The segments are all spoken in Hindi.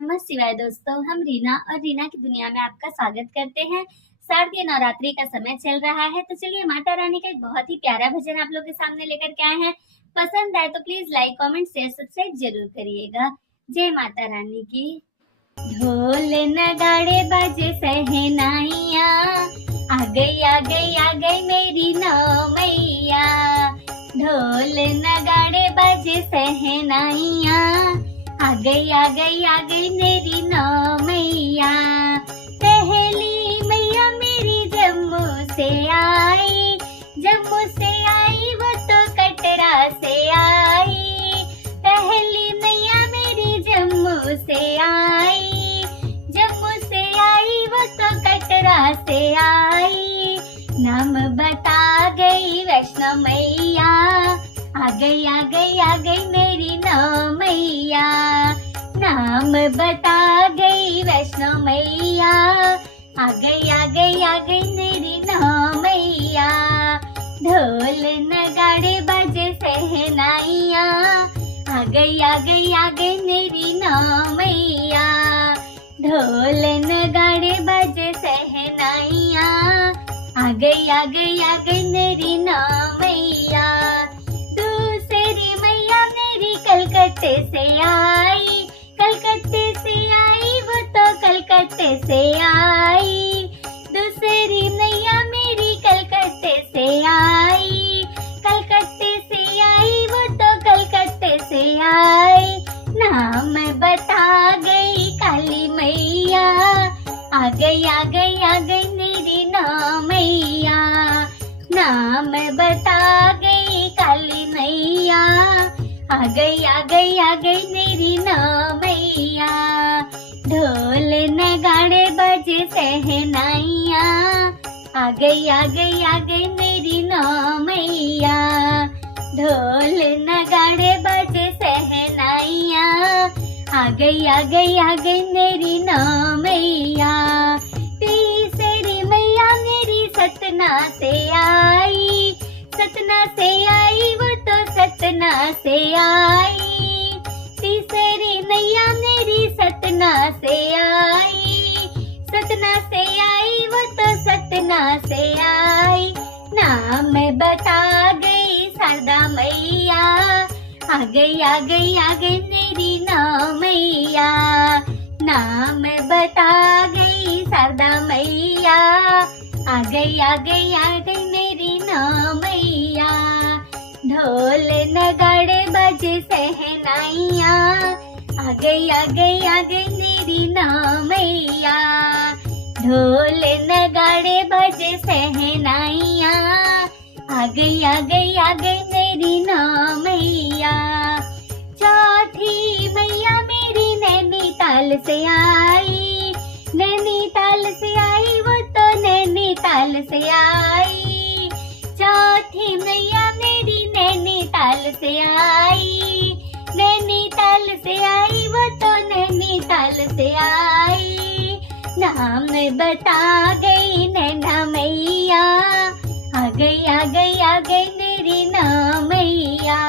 नमः शिवाय दोस्तों, हम रीना और रीना की दुनिया में आपका स्वागत करते हैं। शारदीय नवरात्रि का समय चल रहा है, तो चलिए माता रानी का एक बहुत ही प्यारा भजन आप लोग के सामने लेकर के आए हैं। पसंद आए तो please like, comment, share, subscribe जरूर करिएगा। जय माता रानी की। ढोल नगाड़े बाजे सहनाइया, आ गई मेरी नौ मैया। ढोल नगाड़े बाजे सहनाइया, आ गई मेरी नौ मैया। पहली मैया मेरी जम्मू से आई, जम्मू से आई वो तो कटरा से आई। पहली मैया मेरी जम्मू से आई, जम्मू से आई वो तो कटरा से आई। नाम बता गई वैष्णो मैया, आ गई मेरी नौ मैया। नाम बता गई वैष्णो मैया, आ गई मेरी नौ मैया। ढोल नगाड़े बजे सहनाइया, आ गई मेरी नौ मैया। ढोल नगाड़े बजे सहनाइया, आ गई मेरी नौ मैया। कलकत्ते से आई, कलकत्ते से आई वो तो कलकत्ते से आई। दूसरी नैया मेरी कलकत्ते से आई, कलकत्ते से आई वो तो कलकत्ते से आई। नाम बता गई काली मैया, आ गई मेरी नौ मैया। नाम बता गई काली मैया, आ गई मेरी नौ मैया। ढोल नगाड़े बजे सहनाइया, आ गई मेरी नौ मैया। ढोल नगाड़े बजे सहनाइया, आ गई मेरी नौ मैया। तीसरी मैया मेरी सतना से आई, सतना से आई वो तो सतना से आई। तीसरी नैया मेरी सतना से आई, सतना से आई वो तो सतना से आई। नाम बता गई शारदा मैया, आ गई मेरी नौ मैया। नाम बता गई शारदा मैया, आ गई मेरी नौ मैया। ढोल नगाड़े बजे सहनाइया, आ गई मेरी नौ मैया। ढोल नगाड़े बजे सहनाइया, आ गई मेरी नौ मैया। चौथी मैया मेरी नैनीताल से आई, नैनीताल से आई वो तो नैनीताल से आई। चौथी मैया मेरी नैनीताल से आई, नैनीताल से आई वो तो नैनीताल से आई। नाम बता गई नैना मैया, आ गई मेरी नौ मैया।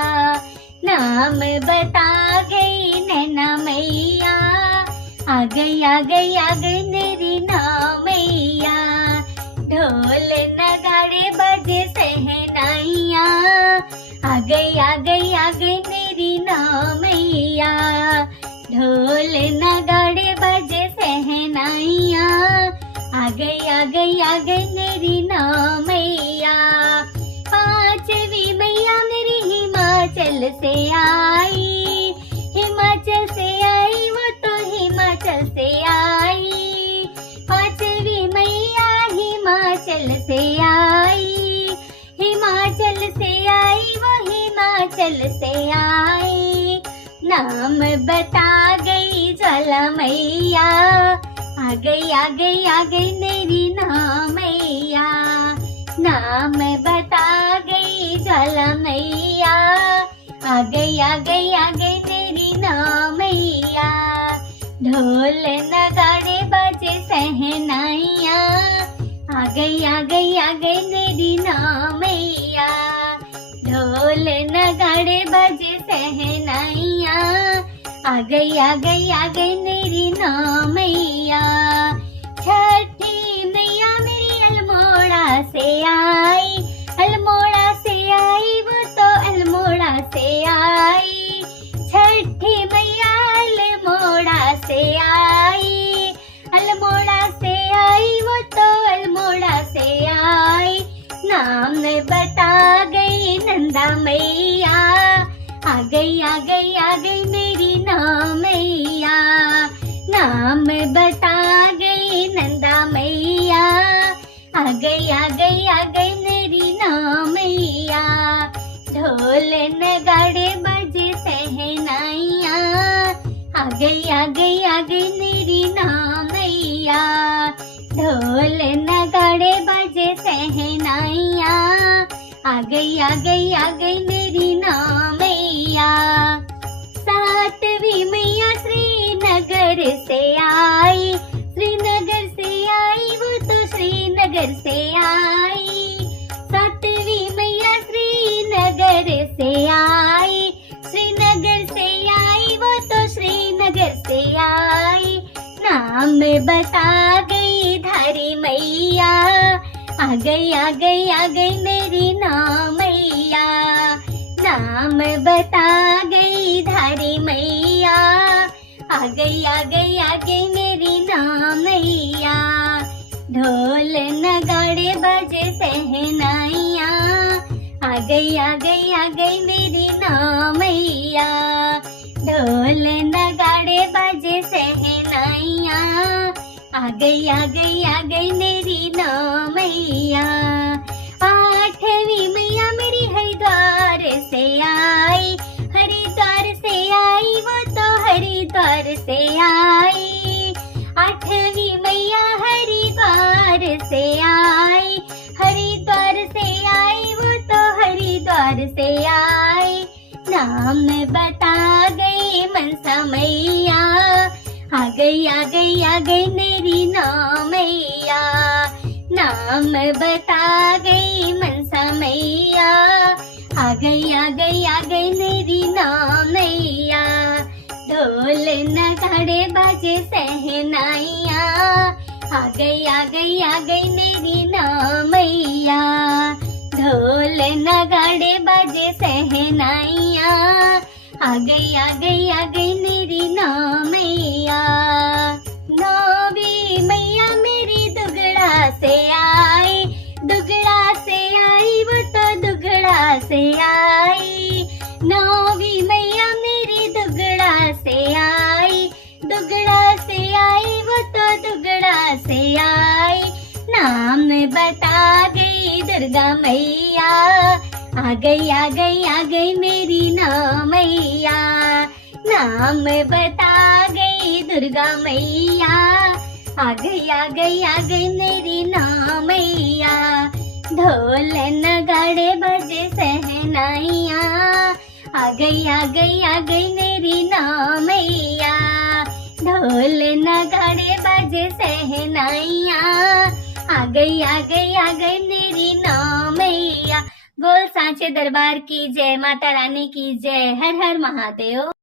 नाम बता गई नैना मैया, आ गई मेरी नौ मैया। ढोल नगाड़े बजे सहनाइया, आ गई मेरी नौ मैया। ढोल नगाड़े बजे सहनाइया, आ गई मेरी नौ मैया। पांचवी मैया मेरी हिमाचल से आई, हिमाचल से आई वो तो हिमाचल से आई। पांचवी मैया हिमाचल से आई, हिमाचल से आई वो हिमाचल से आई। नाम बता गई ज्वाला मैया, आ गई मेरी नौ मैया। नाम बता गई ज्वाला मैया, आ गई मेरी नौ मैया। ढोल नगाड़े बजे सहनाइया, आ गई मेरी नौ मैया। ढोल नगाड़े बजे सहनाइया, आ गई मेरी नाम मैया। छठी मैया मेरी अल्मोड़ा से आई, अल्मोड़ा से आई वो तो अल्मोड़ा से आई। छठी मैया अल्मोड़ा से आई, अल्मोड़ा से आई वो तो अल्मोड़ा से आई। नाम बता गई नंदा मैया, आ गई मेरी नाम मैया। नाम बता गई नंदा मैया, आ गई मेरी नाम मैया। ढोल नगाड़े बजे सहनाइया, आ गई मेरी नाम मैया। ढोल नगाड़े बजे सहनाइया, आ गई मेरी नाम मैया। सातवीं मैया श्रीनगर से आई, श्रीनगर से आई वो तो श्रीनगर से आई। सातवीं मैया श्रीनगर से आई, श्रीनगर से आई वो तो श्रीनगर से आई। नाम बता गई धारी मैया, आ गई मेरी नाम मैया। नाम बता गई धारी मैया, आ गई मेरी नाम मैया। ढोल नगाड़े बजे सहनाइया, आ गई मेरी नाम मैया। ढोल नगाड़े बजे सहनाइया, आ गई मेरी नाम मैया। आठवीं मैया मेरी हरिद्वार से आई, हरिद्वार से आई वो तो हरिद्वार से आई। आठवीं मैया हरिद्वार से आई, हरिद्वार से आई वो तो हरिद्वार से आई। नाम बता गई मनसा मैया, आ गई मेरी नाम मैया। नाम बता गई मनसा मैया, आ गई मेरी नाम मैया। ढोल नगाड़े बाजे सहनाइया, आ गई मेरी नाम मैया। ढोल नगाड़े बाजे सहनाइया, आ गई मेरी नाम मैया। नौवीं मैया मेरी दुगड़ा से आई, दुगड़ा से आई वो तो दुगड़ा से आई। नौवीं मैया मेरी दुगड़ा से आई, दुगड़ा से आई वो तो दुगड़ा से आई। नाम बता गई दुर्गा मैया, आ गई मेरी नाम मैया। नाम बता गई दुर्गा मैया, आ गई मेरी नाम मैया। ढोल नगाड़े बजे सहनाइया, आ गई मेरी नाम मैया। ढोल नगाड़े बजे सहनाइया, आ गई मेरी नाम मैया। बोल सांचे दरबार की जय, माता रानी की जय। हर हर महादेव।